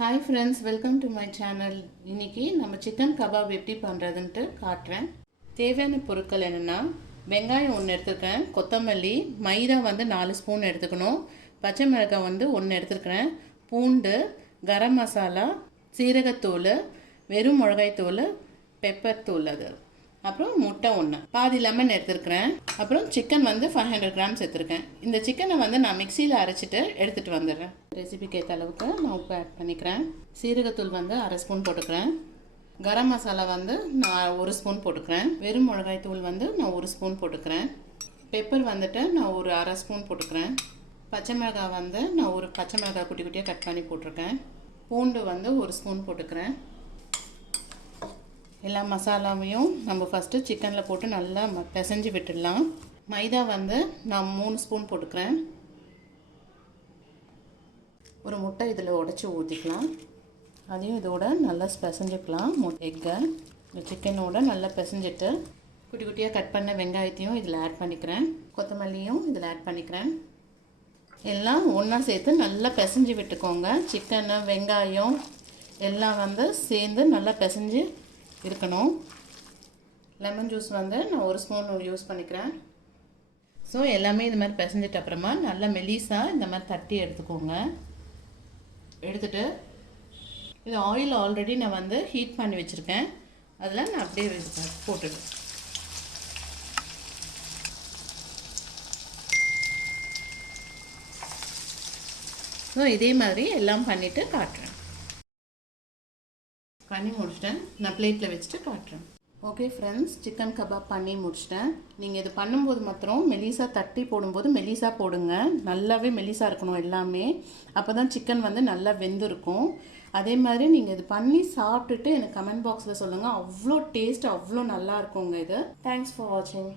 Hi friends, welcome to my channel. இன்னைக்கு நம்ம chicken kebab எப்படி பண்றதுன்னு காட்டுறேன். தேவையான பொருட்கள் என்னன்னா வெங்காயம் 1 எடுத்துக்கறேன், கொத்தமல்லி, மைதா வந்து 4 ஸ்பூன் எடுத்துக்கணும், பச்சை மிளகாய் வந்து 1 எடுத்துக்கறேன், பூண்டு, கரம் மசாலா, சீரகத்தூள், வெறும் மிளகாய் தூள், பெப்பர் தூள் அது. அப்புறம் முட்டை 1, பாதி லெமன் எடுத்துக்கறேன். அப்புறம் சிக்கன் வந்து 500 கிராம்ஸ் எடுத்துக்கறேன். இந்த சிக்கனை வந்து நான் மிக்ஸியில் அரைச்சிட்டு எடுத்துட்டு வந்துடுறேன். ரெசிபிக்கு ஏற்ற அளவுக்கு நான் உப்பு ஆட் பண்ணிக்கிறேன். சீரகத்தூள் வந்து 1/2 ஸ்பூன் போட்டுக்கிறேன். கரம் மசாலா வந்து நான் 1 ஸ்பூன் போட்டுக்கிறேன். வெறும் மிளகாய் தூள் வந்து நான் 1 ஸ்பூன் போட்டுக்கிறேன். பெப்பர் வந்துட்டு நான் ஒரு 1/2 ஸ்பூன் போட்டுக்கிறேன். பச்சை மிளகாய் வந்து நான் ஒரு பச்சை மிளகாய் குட்டி குட்டியாக கட் பண்ணி போட்டிருக்கேன். பூண்டு வந்து 1 ஸ்பூன் போட்டுக்கிறேன். எல்லா மசாலாவையும் நம்ம ஃபஸ்ட்டு சிக்கனில் போட்டு நல்லா பிசைஞ்சு விட்டுடலாம். மைதா வந்து நான் 3 ஸ்பூன் போட்டுக்கிறேன். ஒரு முட்டை இதில் உடச்சி ஊற்றிக்கலாம். அதையும் இதோட நல்லா பிசைஞ்சிக்கலாம். எக்கை இந்த சிக்கனோட நல்லா பிசைஞ்சிட்டு குட்டி குட்டியாக கட் பண்ண வெங்காயத்தையும் இதில் ஆட் பண்ணிக்கிறேன். கொத்தமல்லியும் இதில் ஆட் பண்ணிக்கிறேன். எல்லாம் ஒன்றா சேர்த்து நல்லா பிசைஞ்சு விட்டுக்கோங்க. சிக்கனு வெங்காயம் எல்லாம் வந்து சேர்ந்து நல்லா பிசைஞ்சு இருக்கணும். லெமன் ஜூஸ் வந்து நான் 1 ஸ்பூன் யூஸ் பண்ணிக்கிறேன். ஸோ எல்லாமே இது மாதிரி பிசைஞ்சிட்ட அப்புறமா நல்லா மெலிசாக இந்த மாதிரி தட்டி எடுத்துக்கோங்க. எடுத்துகிட்டு இது ஆயில் ஆல்ரெடி நான் வந்து ஹீட் பண்ணி வச்சுருக்கேன். அதில் நான் அப்படியே போட்டுடுவேன். ஸோ இதே மாதிரி எல்லாம் பண்ணிவிட்டு காட்டுறேன். பண்ணி முடிச்சிட்டேன். நான் பிளேட்டில் வச்சுட்டு காட்டுறேன். ஓகே ஃப்ரெண்ட்ஸ், சிக்கன் கபாப் பண்ணி முடிச்சிட்டேன். நீங்கள் இது பண்ணும்போது மாத்திரம் மெலிசாக தட்டி போடும்போது மெலிசாக போடுங்க. நல்லாவே மெலிசாக இருக்கணும் எல்லாமே. அப்போ தான் சிக்கன் வந்து நல்லா வெந்திருக்கும். அதே மாதிரி நீங்கள் இது பண்ணி சாப்பிட்டுட்டு எனக்கு கமெண்ட் பாக்ஸில் சொல்லுங்கள். அவ்வளோ டேஸ்ட், அவ்வளோ நல்லா இருக்குங்க இது. தேங்க்ஸ் ஃபார் வாட்சிங்.